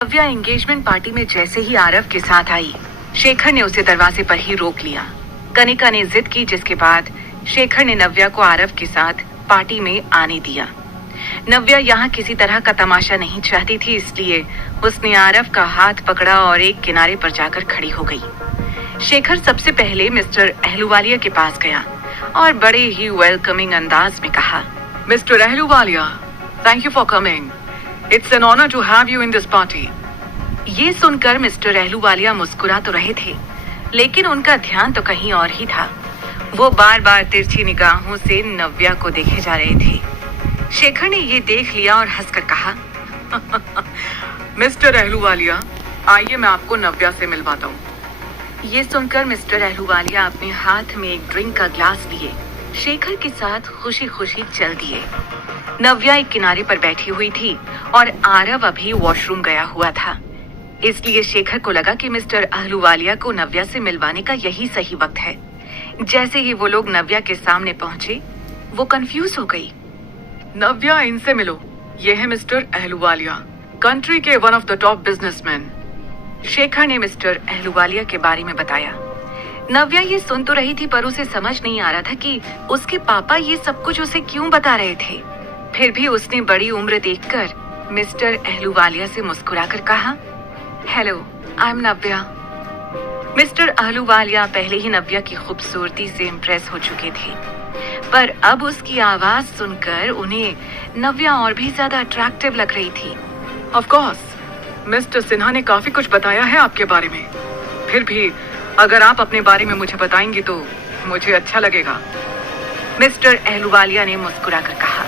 नव्या engagement party में जैसे ही आरव के साथ आई, शेखर ने उसे दरवाजे पर ही रोक लिया। कनिका ने जिद की, जिसके बाद शेखर ने नव्या को आरव के साथ पार्टी में आने दिया। नव्या यहाँ किसी तरह का तमाशा नहीं चाहती थी, इसलिए उसने आरव का हाथ पकड़ा और एक किनारे पर जाकर खड़ी हो गई। शेखर सबसे पहले मिस्टर अहलूवालिया के पास गया और बड़े ही वेलकमिंग अंदाज में कहा, mister Ahluwalia, thank you for coming. It's an honour to have you in this party. ये सुनकर मिस्टर अहलूवालिया मुस्कुरा तो रहे थे, लेकिन उनका ध्यान तो कहीं और ही था। वो बार बार तिरछी निगाहों से नव्या को देखे जा रहे थे। शेखर ने ये देख लिया और हंसकर कहा, मिस्टर अहलूवालिया, आइए मैं आपको नव्या से मिलवाता हूँ। ये सुनकर मिस्टर अहलूवालिया अपने हाथ में एक ड्रिंक का ग्लास लिए शेखर के साथ खुशी खुशी चल दिए। नव्या एक किनारे पर बैठी हुई थी और आरव अभी वॉशरूम गया हुआ था, इसलिए शेखर को लगा कि मिस्टर अहलूवालिया को नव्या से मिलवाने का यही सही वक्त है। जैसे ही वो लोग नव्या के सामने पहुंचे, वो कंफ्यूज हो गई। नव्या, इनसे मिलो, ये है मिस्टर अहलूवालिया, कंट्री के one of the top businessman. Shekhar ने मिस्टर अहलूवालिया के बारे में बताया। नव्या ये सुन तो रही थी, पर उसे समझ नहीं आ रहा था कि उसके पापा ये सब कुछ उसे क्यों बता रहे थे। फिर भी उसने बड़ी उम्र देखकर मिस्टर अहलूवालिया से मुस्कुराकर कहा, hello, I am Navya. Mister Ahluwalia पहले ही नव्या की खूबसूरती से इम्प्रेस हो चुके थे, पर अब उसकी आवाज सुनकर उन्हें नव्या और भी ज्यादा अट्रैक्टिव लग रही थी। ऑफ कोर्स, मिस्टर सिन्हा ने काफी कुछ बताया है आपके बारे में। फिर भी अगर आप अपने बारे में मुझे बताएंगी तो मुझे अच्छा लगेगा। मिस्टर अहलूवालिया ने मुस्कुराकर कहा।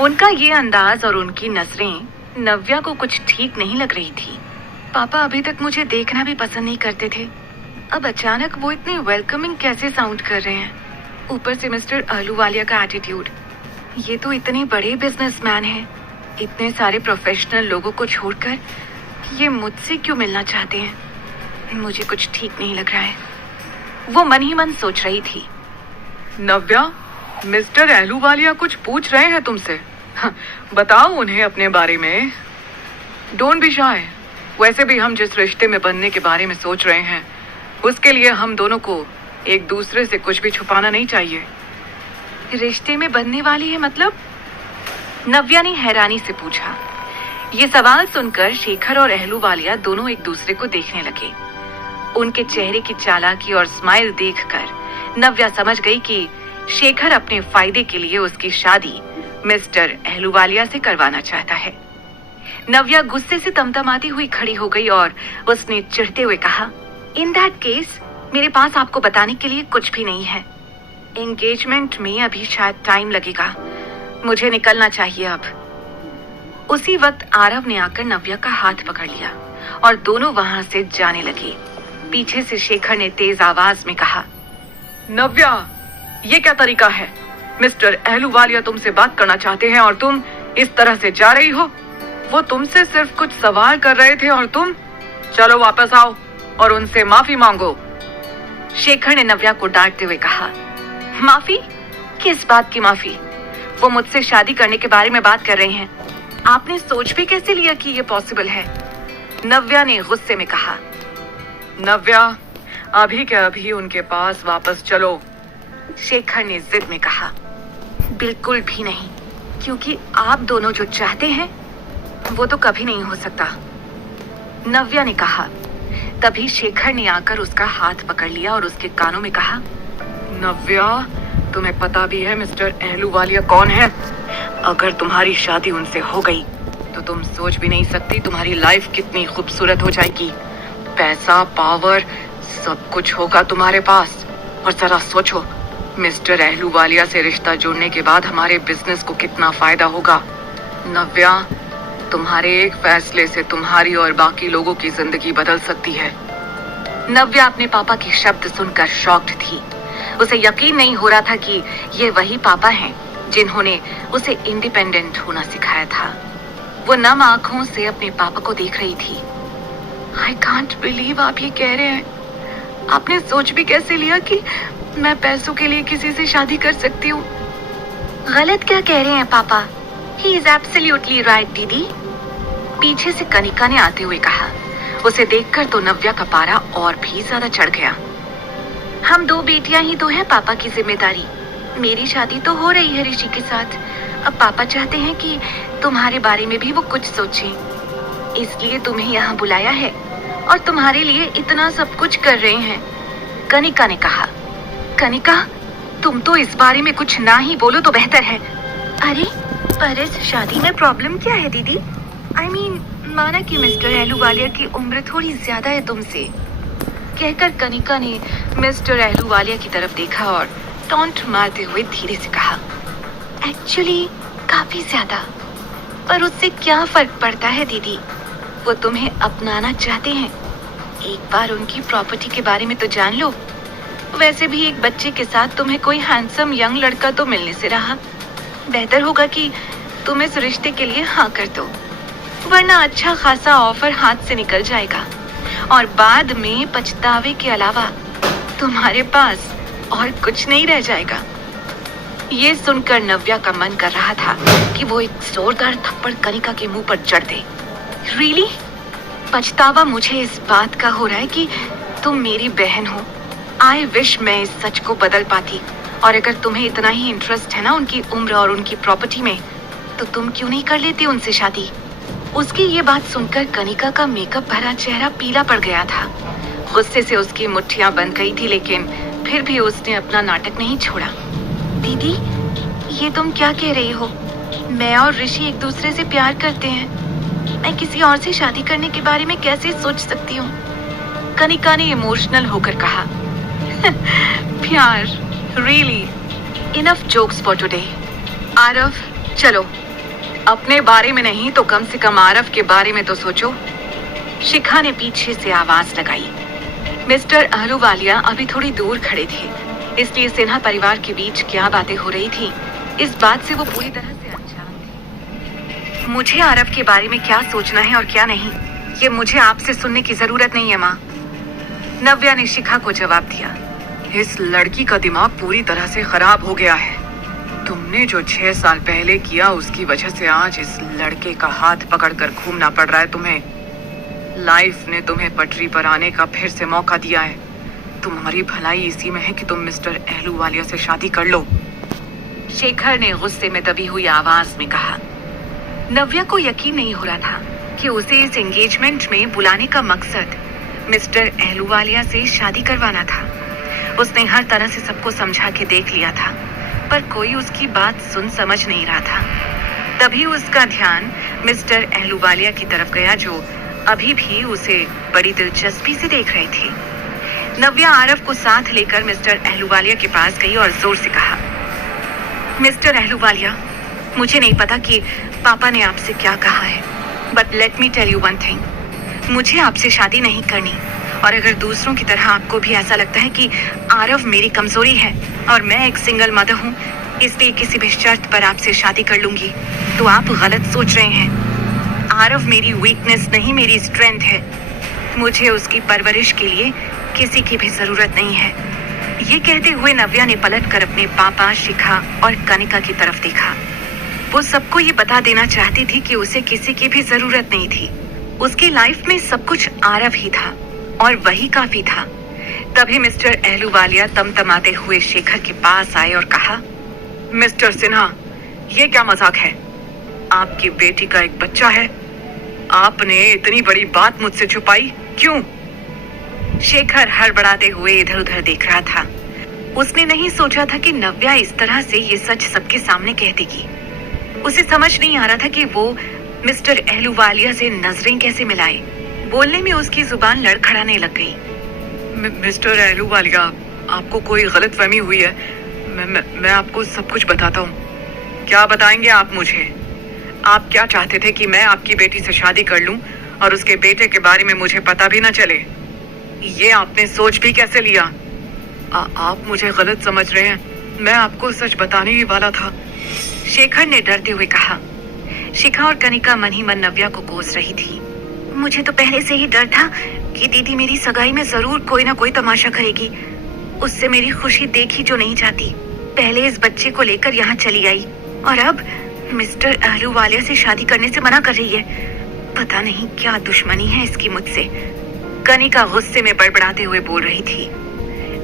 उनका ये अंदाज और उनकी नजरें नव्या को कुछ ठीक नहीं लग रही थी। पापा अभी तक मुझे देखना भी पसंद नहीं करते थे, अब अचानक वो इतने वेलकमिंग कैसे साउंड कर रहे हैं। ऊपर से मिस्टर अहलूवालिया का एटीट्यूड। ये तो इतने बड़े बिजनेसमैन हैं, इतने सारे प्रोफेशनल लोगों को छोड़कर ये मुझसे क्यों मिलना चाहते हैं। मुझे कुछ ठीक नहीं लग रहा है, वो मन ही मन सोच रही थी। नव्या, मिस्टर अहलूवालिया कुछ पूछ रहे हैं तुमसे, बताओ उन्हें अपने बारे में। Don't be shy. वैसे भी हम जिस रिश्ते में बनने के बारे में सोच रहे हैं, उसके लिए हम दोनों को एक दूसरे से कुछ भी छुपाना नहीं चाहिए। रिश्ते में बनने वाली है मतलब? नव्या ने हैरानी से पूछा। ये सवाल सुनकर शेखर और अहलूवालिया दोनों एक दूसरे को देखने लगे। उनके चेहरे की चालाकी और स्माइल देखकर नव्या समझ गई कि शेखर अपने फायदे के लिए उसकी शादी मिस्टर अहलूवालिया से करवाना चाहता है। नव्या गुस्से से तमतमाती हुई खड़ी हो गई और उसने चिढ़ते हुए कहा, इन दैट केस मेरे पास आपको बताने के लिए कुछ भी नहीं है। एंगेजमेंट में अभी शायद टाइम लगेगा, मुझे निकलना चाहिए अब। उसी वक्त आरव ने आकर नव्या का हाथ पकड़ लिया और दोनों वहां से जाने लगे। पीछे से शेखर ने तेज आवाज में कहा, नव्या, ये क्या तरीका है? मिस्टर अहलूवालिया तुमसे बात करना चाहते हैं और तुम इस तरह से जा रही हो। वो तुमसे सिर्फ कुछ सवाल कर रहे थे और तुम, चलो वापस आओ और उनसे माफी मांगो। शेखर ने नव्या को डांटते हुए कहा, माफी? किस बात की माफी? वो मुझसे शादी करने के बारे में बात कर रहे हैं, आपने सोच भी कैसे लिया कि ये पॉसिबल है? नव्या ने गुस्से में कहा। नव्या, अभी के अभी उनके पास वापस चलो। शेखर ने जिद में कहा। बिल्कुल भी नहीं, क्योंकि आप दोनों जो चाहते हैं वो तो कभी नहीं हो सकता, नव्या ने कहा। तभी शेखर ने आकर उसका हाथ पकड़ लिया और उसके कानों में कहा, नव्या, तुम्हें पता भी है मिस्टर अहलूवालिया कौन है? अगर तुम्हारी शादी उनसे हो गई तो तुम सोच भी नहीं सकती तुम्हारी लाइफ कितनी खूबसूरत हो जाएगी। पैसा, पावर, सब कुछ होगा तुम्हारे पास। और जरा सोचो, मिस्टर अहलूवालिया से रिश्ता जोड़ने के बाद हमारे बिजनेस को कितना फायदा होगा। नव्या, तुम्हारे एक फैसले से तुम्हारी और बाकी लोगों की जिंदगी बदल सकती है। नव्या अपने पापा के शब्द सुनकर शॉक्ड थी। उसे यकीन नहीं हो रहा था कि ये वही पापा हैं जिन्होंने उसे इंडिपेंडेंट होना सिखाया था। वो नम आंखों से अपने पापा को देख रही थी। आई कांट बिलीव आप ये कह रहे हैं। आपने सोच भी कैसे लिया कि मैं पैसों के लिए किसी से शादी कर सकती हूँ? गलत क्या कह रहे हैं पापा? ही इज एब्सोल्युटली राइट दीदी। पीछे से कनिका ने आते हुए कहा। उसे देखकर तो नव्या का पारा और भी ज्यादा चढ़ गया। हम 2 बेटियां ही तो हैं पापा की जिम्मेदारी। मेरी शादी तो हो रही है ऋषि के साथ। अब पापा चाहते हैं कि तुम्हारे बारे में भी वो कुछ सोचें, इसलिए तुम्हें यहाँ बुलाया है और तुम्हारे लिए इतना सब कुछ कर रहे हैं, कनिका ने कहा। कनिका, तुम तो इस बारे में कुछ ना ही बोलो तो बेहतर है। अरे पर इस शादी में प्रॉब्लम क्या है दीदी? I mean, माना कि मिस्टर अहलूवालिया की उम्र थोड़ी ज्यादा है तुमसे, कहकर कनिका ने मिस्टर अहलूवालिया की तरफ देखा और टॉन्ट मारते हुए धीरे से कहा, एक्चुअली काफी ज्यादा। पर उससे क्या फर्क पड़ता है दीदी? वो तुम्हें अपनाना चाहते हैं। एक बार उनकी प्रॉपर्टी के बारे में तो जान लो। वैसे भी एक बच्चे के साथ तुम्हें कोई हैंडसम यंग लड़का तो मिलने से रहा। बेहतर होगा कि तुम इस रिश्ते के लिए हाँ कर दो, वरना अच्छा खासा ऑफर हाथ से निकल जाएगा और बाद में पछतावे के अलावा तुम्हारे पास और कुछ नहीं रह जाएगा। ये सुनकर नव्या का मन कर रहा था कि वो एक जोरदार थप्पड़ कनिका के मुंह पर जड़ दे। रियली? पछतावा मुझे इस बात का हो रहा है कि तुम मेरी बहन हो। आई विश मैं इस सच को बदल पाती। और अगर तुम्हें इतना ही इंटरेस्ट है ना उनकी उम्र और उनकी प्रॉपर्टी में, तो तुम क्यों नहीं कर लेती उनसे शादी? उसकी ये बात सुनकर कनिका का मेकअप भरा चेहरा पीला पड़ गया था। गुस्से से उसकी मुट्ठियां बंद गई थी, लेकिन फिर भी उसने अपना नाटक नहीं छोड़ा। दीदी, ये तुम क्या कह रही हो? मैं और ऋषि एक दूसरे से प्यार करते हैं। मैं किसी और से शादी करने के बारे में कैसे सोच सकती हूँ? कनिका ने इमोशनल होकर कहा। प्यार? Really? Enough jokes for today. Aarav, चलो, अपने बारे में नहीं तो कम से कम आरव के बारे में तो सोचो। शिखा ने पीछे से आवाज लगाई। मिस्टर अहलूवालिया अभी थोड़ी दूर खड़े थे, इसलिए सिन्हा परिवार के बीच क्या बातें हो रही थी इस बात से वो पूरी तरह से अनजान थे। मुझे आरव के बारे में क्या सोचना है और क्या नहीं, ये मुझे आपसे सुनने की जरूरत नहीं है माँ, नव्या ने शिखा को जवाब दिया। इस लड़की का दिमाग पूरी तरह से खराब हो गया है। तुमने जो 6 साल पहले किया उसकी वजह से आज इस लड़के का हाथ पकड़कर घूमना पड़ रहा है तुम्हें। लाइफ ने तुम्हें पटरी पर आने का फिर से मौका दिया है। तुम्हारी भलाई इसी में है कि तुम मिस्टर अहलूवालिया से शादी कर लो, शेखर ने गुस्से में दबी हुई आवाज में कहा। नव्या को यकीन नहीं हो रहा था कि उसे इस एंगेजमेंट में बुलाने का मकसद मिस्टर अहलूवालिया से शादी करवाना था। उसने हर तरह से सबको समझा के देख लिया था, पर कोई उसकी बात सुन समझ नहीं रहा था। तभी उसका ध्यान मिस्टर अहलूवालिया की तरफ गया, जो अभी भी उसे बड़ी दिलचस्पी से देख रहे थे। नव्या आरव को साथ लेकर मिस्टर अहलूवालिया के पास गई और जोर से कहा, मिस्टर अहलूवालिया, मुझे नहीं पता कि पापा ने आपसे क्या कहा है, but let me tell you one thing, मुझे आपसे शादी नहीं करनी। और अगर दूसरों की तरह आपको भी ऐसा लगता है कि आरव मेरी कमजोरी है और मैं एक सिंगल मदर हूँ, इसलिए किसी भी शर्त पर आपसे शादी कर लूंगी, तो आप गलत सोच रहे हैं। आरव मेरी वीकनेस नहीं, मेरी स्ट्रेंथ है। मुझे उसकी परवरिश के लिए किसी की भी जरूरत नहीं है। ये कहते हुए नव्या ने पलटकर अपने पापा, शिखा और कनिका की तरफ देखा। वो सबको ये बता देना चाहती थी कि उसे किसी की भी जरूरत नहीं थी। उसकी लाइफ में सब कुछ आरव ही था और वही काफी था। तभी मिस्टर अहलूवालिया तमतमाते हुए शेखर के पास आए और कहा, मिस्टर सिन्हा, ये क्या मजाक है? आपकी बेटी का एक बच्चा है, आपने इतनी बड़ी बात मुझसे छुपाई क्यों? शेखर हड़बड़ाते हुए इधर उधर देख रहा था। उसने नहीं सोचा था कि नव्या इस तरह से ये सच सबके सामने कह देगी। उसे समझ नहीं आ रहा था कि वो मिस्टर अहलूवालिया से नजरें कैसे मिलाए। बोलने में उसकी जुबान लड़खड़ाने लग गई। मिस्टर अहलूवालिया, आपको कोई गलतफहमी हुई है। मैं आपको सब कुछ बताता हूँ। क्या बताएंगे आप मुझे? आप क्या चाहते थे कि मैं आपकी बेटी से शादी कर लूं और उसके बेटे के बारे में मुझे पता भी ना चले? ये आपने सोच भी कैसे लिया? आप मुझे गलत समझ रहे हैं। मैं आपको सच बताने ही वाला था, शेखर ने डरते हुए कहा। शिखा और कनिका मन ही मन नव्या को कोस रही थी। मुझे तो पहले से ही डर था कि दीदी मेरी सगाई में जरूर कोई ना कोई तमाशा करेगी। उससे मेरी खुशी देखी जो नहीं जाती। पहले इस बच्चे को लेकर यहाँ चली आई और अब मिस्टर अहलूवालिया से शादी करने से मना कर रही है। पता नहीं क्या दुश्मनी है इसकी मुझसे, कनिका गुस्से में बड़बड़ाते हुए बोल रही थी।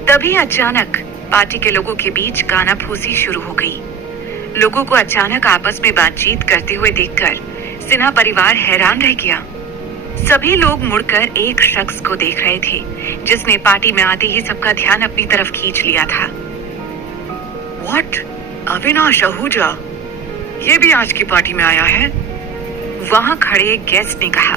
तभी अचानक पार्टी के लोगों के बीच कानाफूसी शुरू हो गई। लोगों को अचानक आपस में बातचीत करते हुए देखकर सिन्हा परिवार हैरान रह गया। सभी लोग मुड़कर एक शख्स को देख रहे थे जिसने पार्टी में आते ही सबका ध्यान अपनी तरफ खींच लिया था। व्हाट? अविनाश आहूजा, ये भी आज की पार्टी में आया है? वहां खड़े एक गेस्ट ने कहा।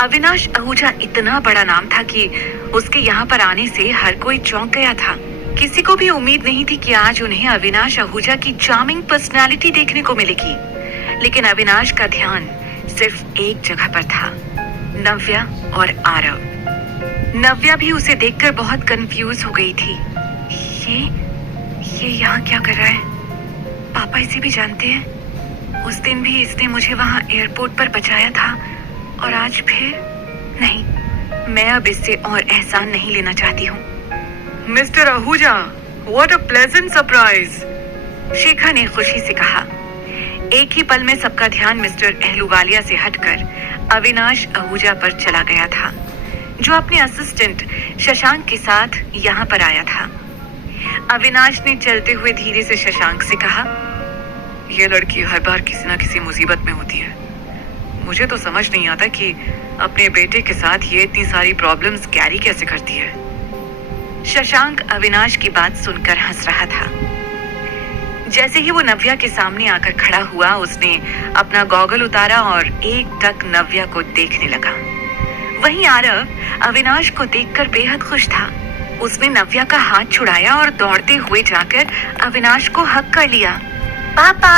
अविनाश आहूजा इतना बड़ा नाम था कि उसके यहाँ पर आने से हर कोई चौंक गया था। किसी को भी उम्मीद नहीं थी कि आज उन्हें अविनाश आहूजा की चार्मिंग पर्सनालिटी देखने को मिलेगी। लेकिन अविनाश का ध्यान सिर्फ एक जगह पर था, नव्या और आरव। नव्या भी उसे देखकर बहुत कंफ्यूज हो गई थी। ये यहाँ क्या कर रहा है? पापा इसे भी जानते हैं? उस दिन भी इसने मुझे वहां एयरपोर्ट पर बचाया था और आज फिर? नहीं, मैं अब इससे और एहसान नहीं लेना चाहती हूँ। Mister Ahuja, what a pleasant surprise! Shekhar ने खुशी से कहा। एक ही पल में सबका ध्यान मिस्टर अहलूवालिया से हटकर अविनाश आहूजा पर चला गया था, जो अपने असिस्टेंट शशांक के साथ यहाँ पर आया था। अविनाश ने चलते हुए धीरे से शशांक से कहा, ये लड़की हर बार किसी न किसी मुसीबत में होती है। मुझे तो समझ नहीं आता कि अपने बेटे के साथ ये इतनी सारी प्रॉब्लम्स कैरी कैसे करती है। शशांक अविनाश की बात सुनकर हंस रहा था। जैसे ही वो नव्या के सामने आकर खड़ा हुआ, उसने अपना गॉगल उतारा और एकटक नव्या को देखने लगा। वहीं आरव अविनाश को देखकर बेहद खुश था। उसने नव्या का हाथ छुड़ाया और दौड़ते हुए जाकर अविनाश को हक कर लिया। पापा!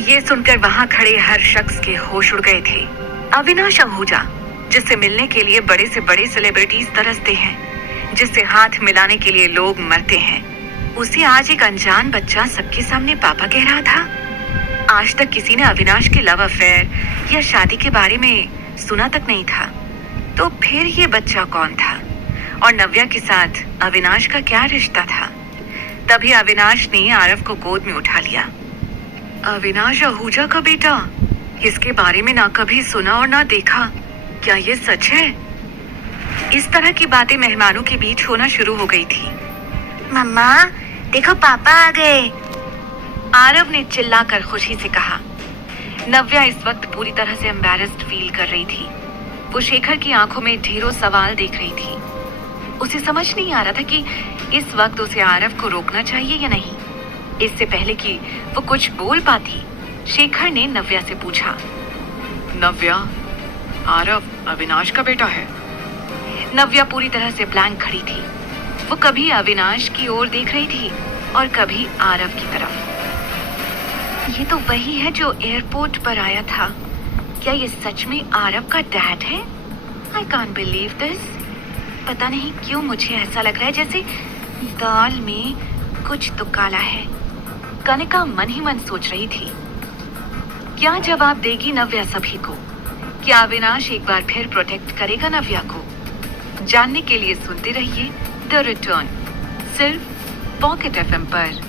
ये सुनकर वहां खड़े हर शख्स के होश उड़ गए थे। अविनाश आहूजा, जिससे मिलने के लिए बड़े से बड़े सेलिब्रिटीज तरसते हैं, जिससे हाथ मिलाने के लिए लोग मरते हैं, उसे आज एक अनजान बच्चा सबके सामने पापा कह रहा था। आज तक किसी ने अविनाश के लव अफेयर या शादी के बारे में सुना तक नहीं था, तो फिर ये बच्चा कौन था और नव्या के साथ अविनाश का क्या रिश्ता था? तभी अविनाश ने आरव को गोद में उठा लिया। अविनाश आहूजा का बेटा? इसके बारे में ना कभी सुना और ना देखा। क्या ये सच है? इस तरह की बातें मेहमानों के बीच होना शुरू हो गई थी। मम्मा, देखो पापा आ गए, आरव ने चिल्लाकर खुशी से कहा। नव्या इस वक्त पूरी तरह से एम्बैरेस्ड फील कर रही थी। वो शेखर की आंखों में ढेरों सवाल देख रही थी। उसे समझ नहीं आ रहा था कि इस वक्त उसे आरव को रोकना चाहिए या नहीं। इससे पहले कि वो कुछ बोल पाती, शेखर ने नव्या से पूछा, नव्या, आरव अविनाश का बेटा है? नव्या पूरी तरह से ब्लैंक खड़ी थी। वो कभी अविनाश की ओर देख रही थी और कभी आरव की तरफ। ये तो वही है जो एयरपोर्ट पर आया था। क्या ये सच में आरव का डैड है? I can't believe this. पता नहीं क्यों मुझे ऐसा लग रहा है जैसे दाल में कुछ तो काला है। कनिका मन ही मन सोच रही थी। क्या जवाब देगी नव्या सभी को? क्या अविनाश एक बार फिर प्रोटेक्ट करेगा नव्या को? जानने के लिए सुनते रहिए द रिटर्न, सिर्फ पॉकेट एफएम पर।